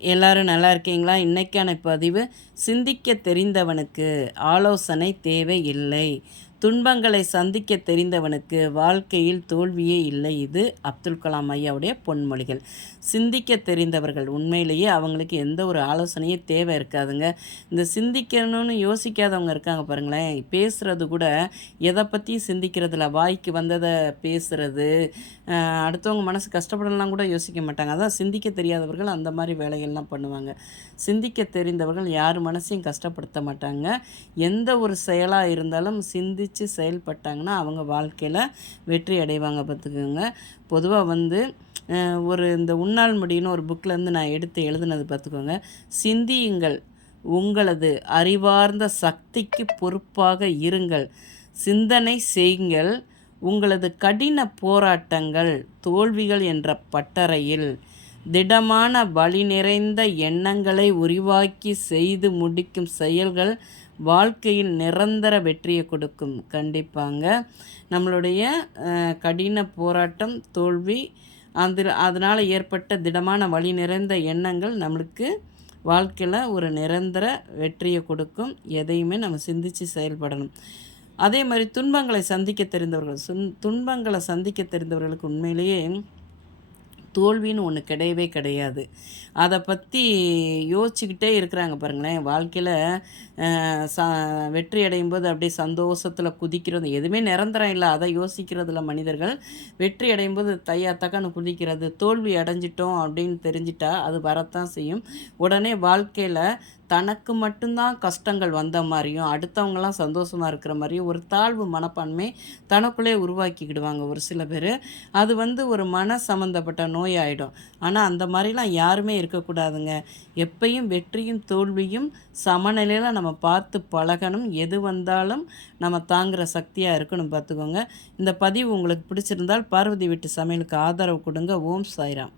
எல்லாரும் நல்லா இருக்கீங்களா? இன்னைக்கான பதிவு சிந்திக்க தெரிந்தவனுக்கு ஆலோசனை தேவையில்லை. துன்பங்களை சந்திக்க தெரிந்தவனுக்கு வாழ்க்கையில் தோல்வியே இல்லை. இது அப்துல் கலாம் ஐயாவுடைய பொன்மொழிகள். சிந்திக்க தெரிந்தவர்கள் உண்மையிலேயே அவங்களுக்கு எந்த ஒரு ஆலோசனையும் தேவை இருக்காதுங்க. இந்த சிந்திக்கணும்னு யோசிக்காதவங்க இருக்காங்க பாருங்களேன். பேசுகிறது கூட எதை பற்றியும் சிந்திக்கிறதில்ல. வாய்க்கு வந்ததை பேசுகிறது, அடுத்தவங்க மனசு கஷ்டப்படலாம் கூட யோசிக்க மாட்டாங்க. அதான் சிந்திக்க தெரியாதவர்கள் அந்த மாதிரி வேலைகள்லாம் பண்ணுவாங்க. சிந்திக்க தெரிந்தவர்கள் யார் மனசையும் கஷ்டப்படுத்த மாட்டாங்க. எந்த ஒரு செயலாக இருந்தாலும் சிந்தித்து செயல்பட்டாங்கன்னா அவங்க வாழ்க்கையில் வெற்றி அடைவாங்க பார்த்துக்கோங்க. பொதுவாக ஒரு இந்த உன்னால் முடியும்னு ஒரு புக்கிலேருந்து நான் எடுத்து எழுதுனது பார்த்துக்கோங்க. சிந்தியுங்கள், உங்களது அறிவார்ந்த சக்திக்கு பொறுப்பாக இருங்கள், சிந்தனை செய்யுங்கள், உங்களது கடின போராட்டங்கள் தோல்விகள் என்ற பட்டறையில் திடமான வழி நிறைந்த எண்ணங்களை உருவாக்கி செய்து முடிக்கும் செயல்கள் வாழ்க்கையில் நிரந்தர வெற்றியை கொடுக்கும். கண்டிப்பாங்க நம்மளுடைய கடின போராட்டம் தோல்வி அதனால் ஏற்பட்ட திடமான வழி நிறைந்த எண்ணங்கள் நம்மளுக்கு வாழ்க்கையில் ஒரு நிரந்தர வெற்றியை கொடுக்கும். எதையுமே நம்ம சிந்தித்து செயல்படணும். அதே மாதிரி துன்பங்களை சந்திக்க தெரிந்தவர்கள் துன்பங்களை சந்திக்க தெரிந்தவர்களுக்கு உண்மையிலேயே தோல்வின்னு ஒன்று கிடையவே கிடையாது. அதை பற்றி யோசிச்சுக்கிட்டே இருக்கிறாங்க பாருங்களேன். வாழ்க்கையில் வெற்றி அடையும் போது அப்படியே சந்தோஷத்தில் குதிக்கிறது எதுவுமே நிரந்தரம் இல்லை. அதை யோசிக்கிறதுல மனிதர்கள் வெற்றி அடையும் போது தக்கான்னு குதிக்கிறது. தோல்வி அடைஞ்சிட்டோம் அப்படின்னு தெரிஞ்சிட்டா அது வரத்தான் செய்யும். உடனே வாழ்க்கையில் தனக்கு மட்டும்தான் கஷ்டங்கள் வந்த மாதிரியும் அடுத்தவங்களாம் சந்தோஷமாக இருக்கிற மாதிரியும் ஒரு தாழ்வு மனப்பான்மை தனக்குள்ளே உருவாக்கிக்கிடுவாங்க ஒரு சில பேர். அது ஒரு மன சம்மந்தப்பட்ட நோய் ஆகிடும். ஆனால் அந்த மாதிரிலாம் யாருமே இருக்கக்கூடாதுங்க. எப்பயும் வெற்றியும் தோல்வியும் சமநிலையில் நம்ம பார்த்து பழகணும். எது வந்தாலும் நம்ம தாங்குகிற சக்தியாக இருக்கணும் பார்த்துக்கோங்க. இந்த பதிவு உங்களுக்கு பிடிச்சிருந்தால் பார்வதி வீட்டு சமையலுக்கு ஆதரவு கொடுங்க. ஓம் சாய்ராம்.